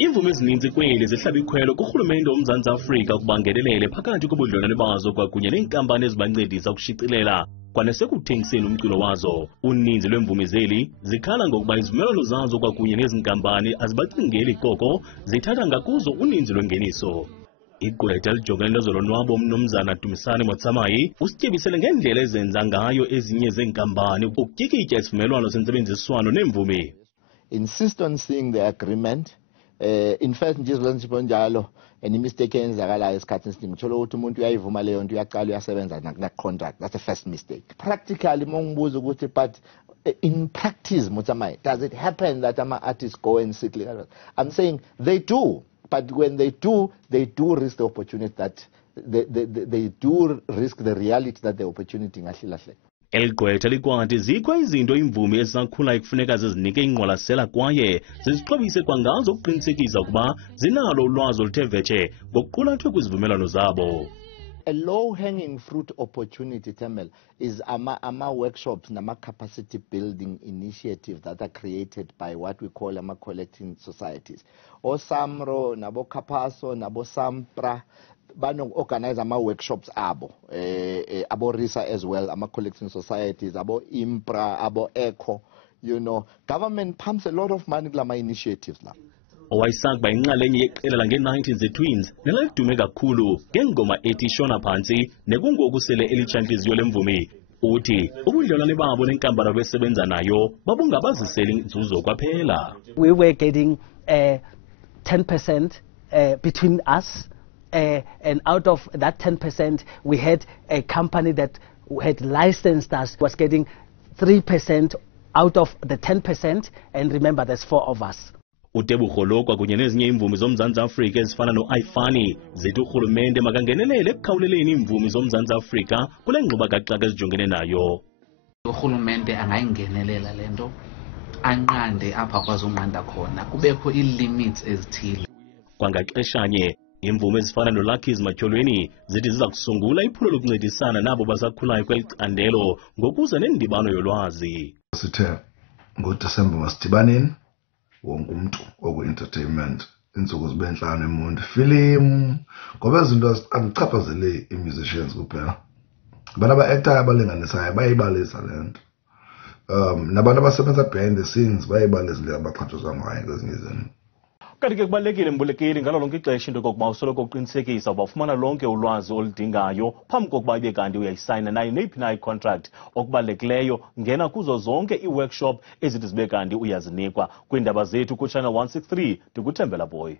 Iimvumi ezininzi kweli zihlaba ikhwelo kurhulumente womZantsi Afrika ukuba angenelele phakathi kobudlelwane bazo kwakunye neenkampani ezibancedisa ukushicilela kwanesekuthengiseni umculo wazo. Uninzi lweemvumi zeli zikhala ngokuba izivumelwano zazo kwakunye nezinkampani azibacingeli koko zithatha ngakuzo uninzi lwengeniso. Igqwetha lijongene lezolonwabo uMnumzana Dumisani Motsamayi usityebisele ngendlela ezenza ngayo ezinye zeenkampani ukutyikitya isivumelwano sentsebenziswano neemvumi. Insist on seeing the agreement. In fact nje izolontshipo njalo mistake eyenzakalayo esikhathini esiningi uthola ukuthi umuntu uyayivuma leyo nto uyaqala uyasebenza na-contract. That's the first mistake. Practically mongibuza ukuthi but in practice Motsamayi, does it happen that artists go and sit like? I'm saying they do, but when they do risk the opportunity that they do risk the reality that the opportunity ngahlelahle. Elgqwetha likwathi zikho izinto iimvumi ezisakhula ekufuneka zizinike ingqwalasela kwaye zizixhobise kwangazo ukuqinisekisa ukuba zinalo ulwazi oluthe vetshe ngokuqulathwe kwizivumelwano zabo. A low-hanging fruit opportunity, Temel, is workshops and capacity building initiatives that are created by what we call collecting societies. Osamro, nabo Kapaso, nabo Sampra, organize workshops abo risa as well, collecting societies, abo impra, abo eco. Government pumps a lot of money kula initiatives la. Owayisakba inxalenye yeqela lange-19 Twins nelayidume kakhulu ngengoma ethi Shona Phantsi nekungoku sele elitshantliziyo lemvumi. Uthi ubudlelwane babo nenkampani abesebenza nayo babungabaziseli inzuzo kwaphela. We were getting 10% between us. And out of that 10%, we had a company that had licensed us, was getting 3% out of the 10%, and remember there's 4 of us. Utebukholo kwakunye nezinye iimvumi zomZantsi Afrika ezifana no-Ifani zithi urhulumente makangenelele ekukhawuleleni iimvumi zomZantsi Afrika kule ngxubakaxaka ezijongene nayo. Urhulumente angayingenelela le nto anqande apha kwazonqanda khona kubekho ii-limits ezithile. Kwangaxeshanye iimvumi ezifana noLucky's Matyholweni zithi ziza kusungula iphulo lokuncedisana nabo basakhulayo kweli candelo ngokuza nendibano yolwazi. Sithe ngoDisemba masidibaneni wonke umuntu oku-entertainment insuku zibe nhlanu eMonti film ngoba izinto azichaphazele i-musicians kuphela. Abantu aba-actor abalinganisayo bayibalisa le nto. Nabantu abasebenza behind the scenes bayibalisa le abaxhatshazwa ngayo kwezinye izinto. Kanti ke kubalulekile mbulekeli ngalo lonke ixesha into kokuba usoloko uqinisekisa uba ufumana lonke ulwazi oludingayo phambi kokuba ibe kanti uyayisayina nayo neyiphi na i-contract. Okubalulekileyo ngena kuzo zonke ii-workshop ezithi zibe kanti uyazinikwa kwiindaba zethu kuchannel 163 ndikuthembela boy.